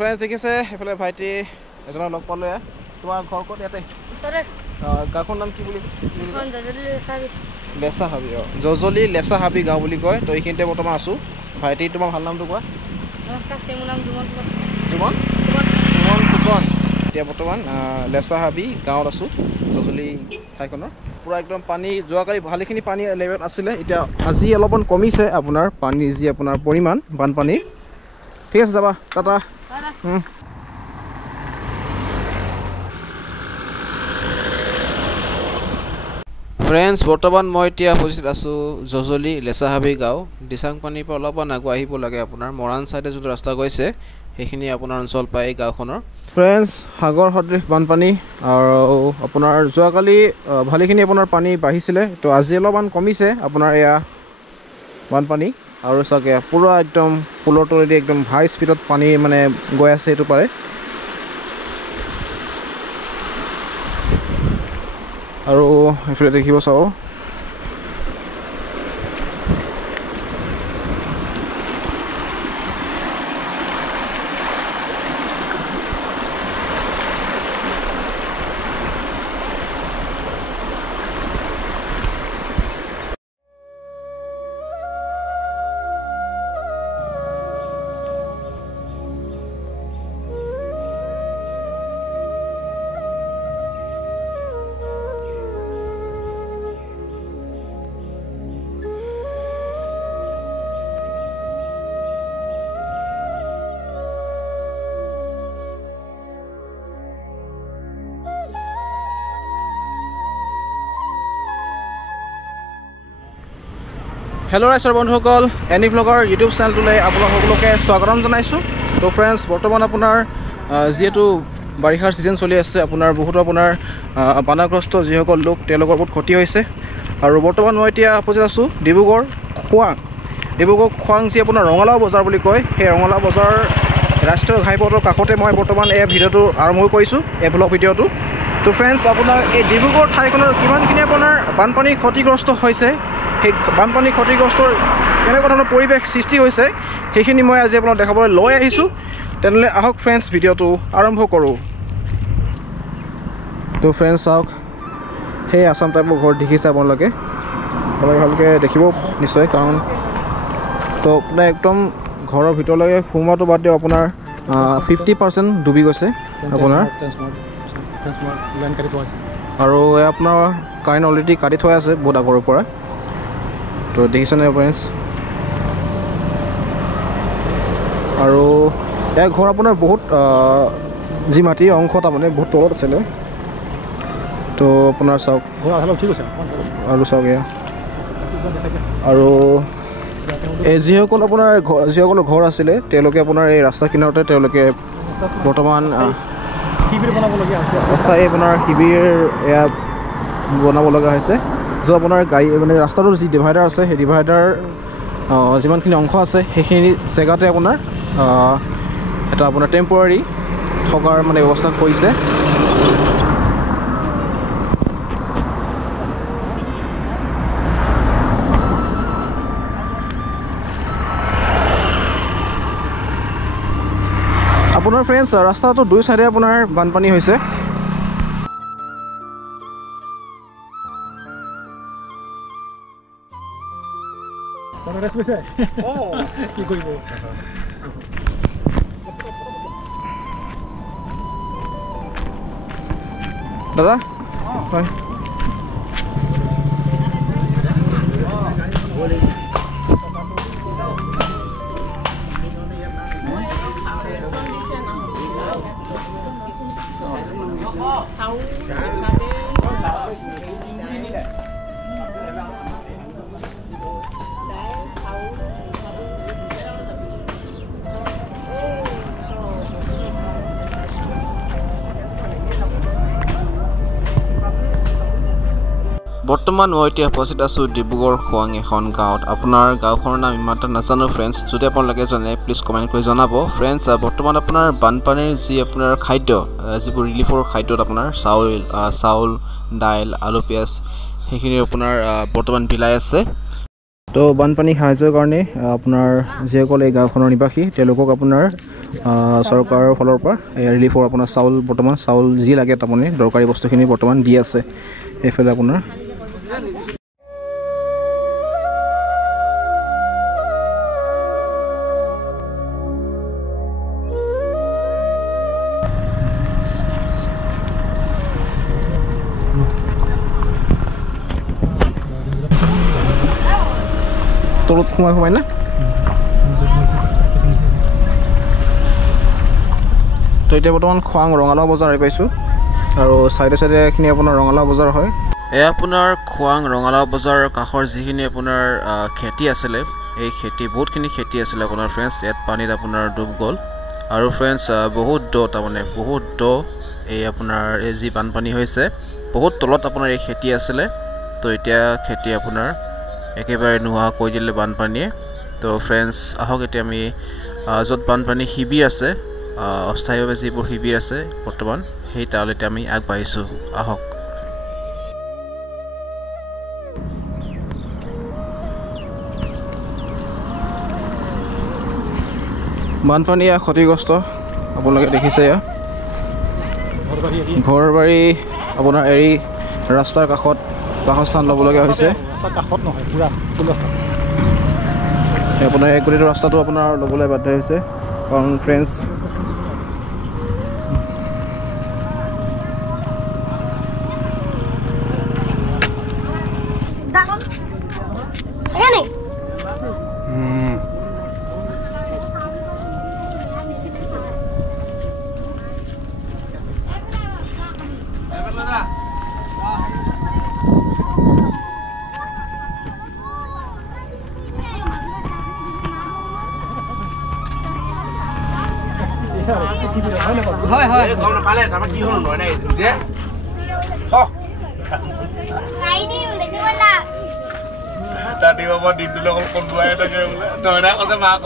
Friends দেখিছে এফালে ভাইটি এজনক লগ পালোঁ। তোমাৰ ঘৰ ক'ত? ইয়াতে গাঁওখনৰ নাম কি বুলি? লেচা হাবি। জজলি লেচা হাবি গাঁও বুলি কয়। তো এইখিনিতে বৰ্তমান আছোঁ। ভাইটি তোমাৰ ভাল নামটো কোৱা? নমস্কাৰ, মোৰ নাম জুমন ফুকন। এতিয়া বৰ্তমান লেচা হাবি গাঁৱত আছোঁ, জজলি ঠাইখনৰ। পূৰা একদম পানী, যোৱাকালি ভালেখিনি পানী লেভেল আছিলে, এতিয়া আজি অলপমান কমিছে আপোনাৰ পানীৰ যি আপোনাৰ পৰিমাণ বানপানীৰ। ঠিক আছে, যাবা টাটা। ফ্ৰেণ্ডছ, বৰ্তমান মই এতিয়া উপস্থিত আছোঁ জজলি লেচাহাবি গাঁও। দিচাং পানীৰ পৰা অলপমান আগুৱাই আহিব লাগে। আপোনাৰ মৰাণ ছাইডে যোনটো ৰাস্তা গৈছে সেইখিনি আপোনাৰ অঞ্চল পায় এই গাঁওখনৰ। ফ্ৰেণ্ডছ, সাগৰ সদৃশ বানপানী আৰু আপোনাৰ যোৱাকালি ভালেখিনি আপোনাৰ পানী বাঢ়িছিলে, তো আজি অলপমান কমিছে আপোনাৰ এয়া বানপানী। আৰু চাগে পূৰা একদম পুলৰ তলেদি একদম হাই স্পীডত পানী মানে গৈ আছে এইটো পাৰে। আৰু এইফালে দেখিব চাব, হেল্ল' ৰাইজৰ বন্ধুসকল, এনি ব্লগৰ ইউটিউব চেনেলটোলৈ আপোনালোক সকলোকে স্বাগতম জনাইছোঁ। তো ফ্ৰেণ্ডছ, বৰ্তমান আপোনাৰ যিহেতু বাৰিষাৰ ছিজন চলি আছে, আপোনাৰ বহুতো আপোনাৰ বানগ্ৰস্ত যিসকল লোক তেওঁলোকৰ বহুত ক্ষতি হৈছে। আৰু বৰ্তমান মই এতিয়া উপস্থিত আছোঁ ডিব্ৰুগড় খোৱাং যি আপোনাৰ ৰঙালাও বজাৰ বুলি কয়, সেই ৰঙালাও বজাৰ ৰাষ্ট্ৰীয় ঘাইপথৰ কাষতে মই বৰ্তমান এই ভিডিঅ'টো আৰম্ভ কৰিছোঁ, এই ব্লগ ভিডিঅ'টো। তো ফ্ৰেণ্ডছ, আপোনাৰ এই ডিব্ৰুগড় ঠাইখনৰ কিমানখিনি আপোনাৰ বানপানী ক্ষতিগ্ৰস্ত হৈছে, সেই বানপানী ক্ষতিগ্ৰস্তৰ কেনেকুৱা ধৰণৰ পৰিৱেশ সৃষ্টি হৈছে সেইখিনি মই আজি আপোনাক দেখাবলৈ লৈ আহিছোঁ। তেনেহ'লে আহক ফ্ৰেণ্ডছ, ভিডিঅ'টো আৰম্ভ কৰোঁ। তো ফ্ৰেণ্ডছ চাওক, সেই আছাম টাইপৰ ঘৰ দেখিছে আপোনালোকে ভালকৈ দেখিব নিশ্চয়, কাৰণ তো আপোনাৰ একদম ঘৰৰ ভিতৰলৈকে সোমোৱাটো বাদ দিয়ক, আপোনাৰ 50% ডুবি গৈছে আপোনাৰ। আৰু আপোনাৰ কাৰেণ্ট অলৰেডি কাটি থোৱা আছে বহুত আগৰ পৰা। তো দেখিছেনে ফ্ৰেণ্ডছ? আৰু এই ঘৰ আপোনাৰ বহুত যি মাটিৰ অংশ তাৰমানে বহুত তলত আছিলে। তো আপোনাৰ চাওক, ঠিক আছে আৰু চাওক এয়া। আৰু এই যিসকল আপোনাৰ যিসকলৰ ঘৰ আছিলে তেওঁলোকে আপোনাৰ এই ৰাস্তা কিনাৰতে তেওঁলোকে বৰ্তমান অস্থায়ী আপোনাৰ শিবিৰ এয়া বনাব লগা হৈছে। য'ত আপোনাৰ গাড়ী মানে ৰাস্তাটোৰ যি ডিভাইডাৰ আছে, সেই ডিভাইডাৰ যিমানখিনি অংশ আছে সেইখিনি জেগাতে আপোনাৰ এটা আপোনাৰ টেম্পৰাৰী থকাৰ মানে ব্যৱস্থা কৰিছে। আপোনাৰ ফ্ৰেণ্ডছ, ৰাস্তাটো দুই চাইডে আপোনাৰ বানপানী হৈছে। কি কৰিব দাদা? হয়, বৰ্তমান মই এতিয়া উপস্থিত আছোঁ ডিব্ৰুগড় খোৱাং এখন গাঁৱত। আপোনাৰ গাঁওখনৰ নাম ইমান এটা নাজানো ফ্ৰেণ্ডছ, যদি আপোনালোকে জানে প্লিজ কমেণ্ট কৰি জনাব। ফ্ৰেণ্ডছ, বৰ্তমান আপোনাৰ বানপানীৰ যি আপোনাৰ খাদ্য, যিবোৰ ৰিলিফৰ খাদ্যত আপোনাৰ চাউল, দাইল, আলু, পিঁয়াজ সেইখিনি আপোনাৰ বৰ্তমান বিলাই আছে। তো বানপানী সাহায্যৰ কাৰণে আপোনাৰ যিসকল এই গাঁওখনৰ নিবাসী তেওঁলোকক আপোনাৰ চৰকাৰৰ ফালৰ পৰা ৰিলিফৰ আপোনাৰ চাউল বৰ্তমান চাউল যি লাগে তাৰমানে দৰকাৰী বস্তুখিনি বৰ্তমান দি আছে এইফালে আপোনাৰ তলত সোমাই না তো এতিয়া বৰ্তমান খোৱাং ৰঙালাও বজাৰ আহি পাইছোঁ আৰু চাইডে এইখিনি আপোনাৰ ৰঙালাও বজাৰ হয় এয়া আপোনাৰ খোৱাং ৰঙালাও বজাৰৰ কাষৰ যিখিনি আপোনাৰ খেতি আছিলে এই খেতি বহুতখিনি খেতি আছিলে আপোনাৰ ফ্ৰেণ্ডছ ইয়াত পানীত আপোনাৰ ডুব গ'ল আৰু ফ্ৰেণ্ডছ বহুত দ তাৰমানে বহুত দ এই আপোনাৰ এই যি বানপানী হৈছে বহুত তলত আপোনাৰ এই খেতি আছিলে তো এতিয়া খেতি আপোনাৰ একেবাৰে নোহোৱা কৈ দিলে বানপানীয়ে তো ফ্ৰেণ্ডছ আহক এতিয়া আমি য'ত বানপানী শিবিৰ আছে অস্থায়ীভাৱে যিবোৰ শিবিৰ আছে বৰ্তমান সেই তালৈ এতিয়া আমি আগবাঢ়িছোঁ আহক বানপানী ক্ষতিগ্ৰস্ত আপোনালোকে দেখিছে এয়া ঘৰ বাৰী আপোনাৰ এৰি ৰাস্তাৰ কাষত বাসস্থান ল'বলগীয়া হৈছে কাষত নহয় পুৰা আপোনাৰ এই গোটেইটো ৰাস্তাটো আপোনাৰ ল'বলৈ বাধ্য হৈছে কাৰণ ফ্ৰেণ্ডছ হয় হয় গম নাপালে তাৰপৰা কি হ'ল নহয় নাই যে ৰাতিপুৱা দিনটো লগত কন্দুৱাই থাকে বোলে নয়না কৈছে মাক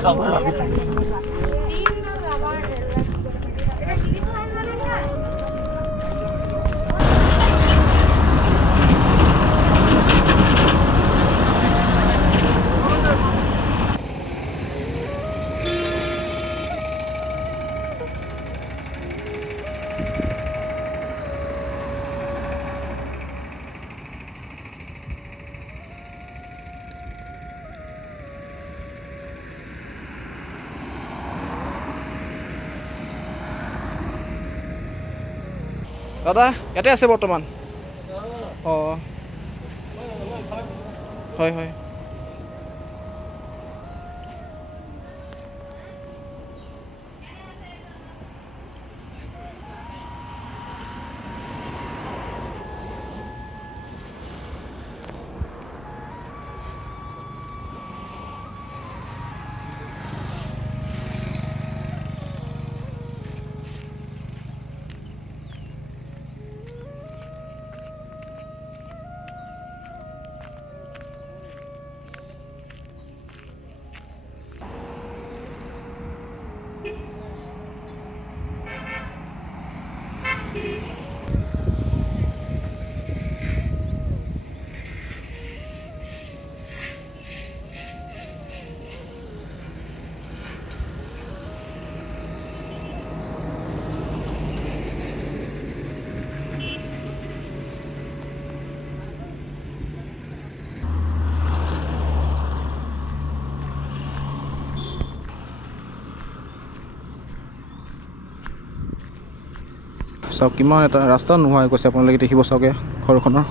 খাওঁ দাদা ইয়াতে আছে বৰ্তমান অঁ হয় হয় চাওক কিমান এটা ৰাস্তা নোহোৱা হৈ গৈছে আপোনালোকে দেখিব চাওকে ঘৰখনৰ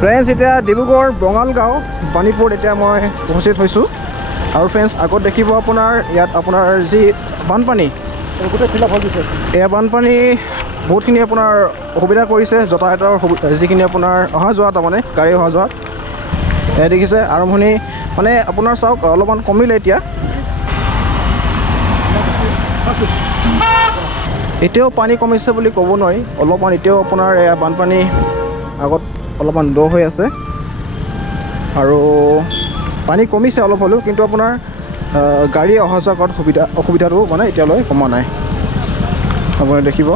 ফ্ৰেণ্ডছ এতিয়া ডিব্ৰুগড় বঙালগাঁও বাণীপুৰত এতিয়া মই উপস্থিত হৈছোঁ আৰু ফ্ৰেণ্ডছ আগত দেখিব আপোনাৰ ইয়াত আপোনাৰ যি বানপানী গোটেই ফিল আপ হৈ গৈছে এয়া বানপানী বহুতখিনি আপোনাৰ অসুবিধা কৰিছে যাতায়াতৰ যিখিনি আপোনাৰ অহা যোৱা তাৰমানে গাড়ী অহা যোৱা এয়া দেখিছে আৰম্ভণি মানে আপোনাৰ চাওক অলপমান কমিলে এতিয়া এতিয়াও পানী কমিছে বুলি ক'ব নোৱাৰি, অলপমান এতিয়াও আপোনাৰ এয়া বানপানী আগত অলপমান দ হৈ আছে আৰু পানী কমিছে অলপ হ'লেও, কিন্তু আপোনাৰ গাড়ী অহা যোৱা কৰাত অসুবিধাটো মানে এতিয়ালৈ কমা নাই, আপুনি দেখিব।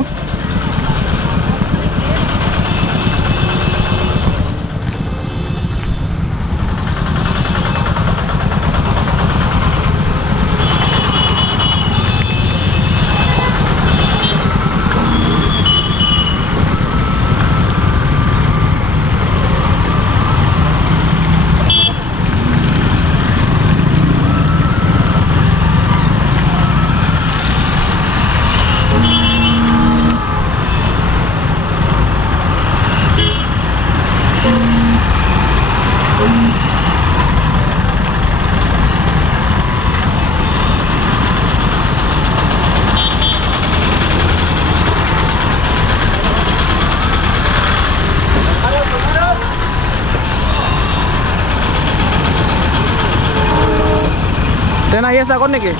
ট্ৰেইন আহি আছে আগত নেকি?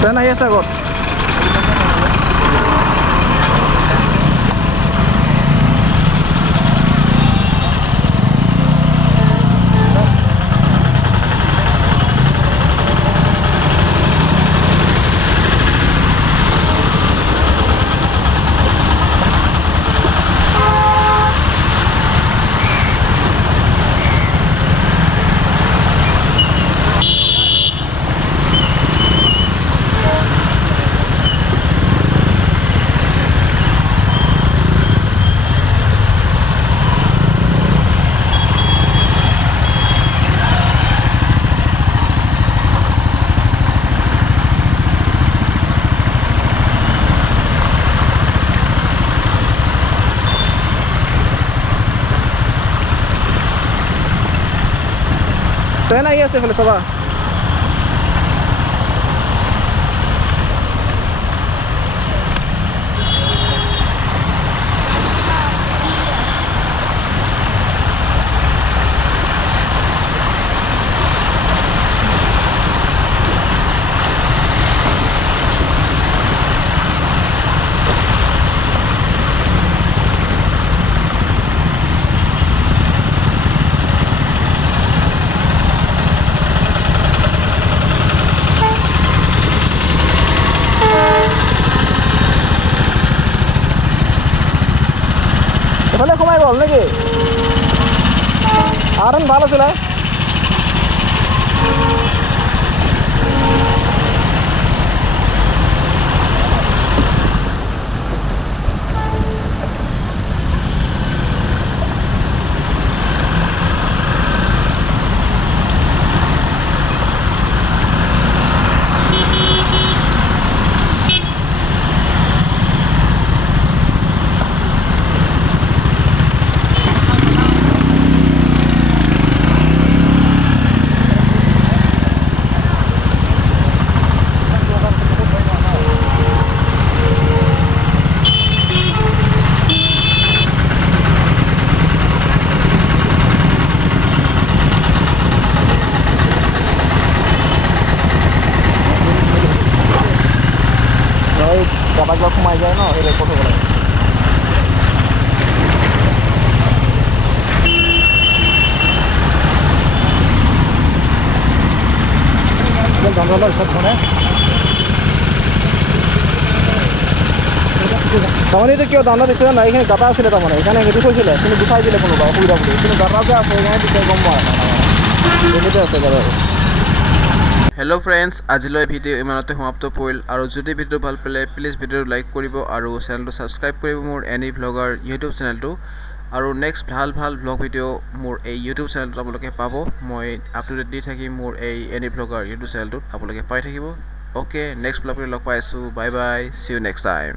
ট্ৰেইন আহি আছে আগত। ট্ৰেইন আহি আছে এইফালে চাবা। এফালে সোমাই গ'ল নেকি? আৰু ভাল আছিলে। কটাকবিলাক সোমাই যায় ন, এই ৰেকৰ্ড হ'ব লাগে। তাৰমানে এইটো কিয় দানা দিছিলে নাই, এইখিনি গাঁটা আছিলে তাৰমানে এইকাৰণে সেইটো থৈছিলে, কিন্তু গুচাই দিলে কোনোবা অসুবিধা বুলি, কিন্তু গাঁটা যে আছে সেইকাৰণে তেতিয়া গম পোৱা এইটোতে আছে গাঁটা। হেল্ল' ফ্ৰেণ্ডছ, আজিলৈ ভিডিঅ' ইমানতে সমাপ্ত পৰিল, আৰু যদি ভিডিঅ'টো ভাল পালে প্লিজ ভিডিঅ'টো লাইক কৰিব আৰু চেনেলটো ছাবস্ক্ৰাইব কৰিব মোৰ এনি ভ্লগাৰ ইউটিউব চেনেলটো। আৰু নেক্সট ভাল ভাল ভ্লগ ভিডিঅ' মোৰ এই ইউটিউব চেনেলটোত আপোনালোকে পাব। মই আপ টু ডেট দি থাকিম মোৰ এই এনি ভ্লগাৰ ইউটিউব চেনেলটোত, আপোনালোকে পাই থাকিব। অ'কে, নেক্সট ভ্লগ লগ পাই আছোঁ। Bye bye, see you next time.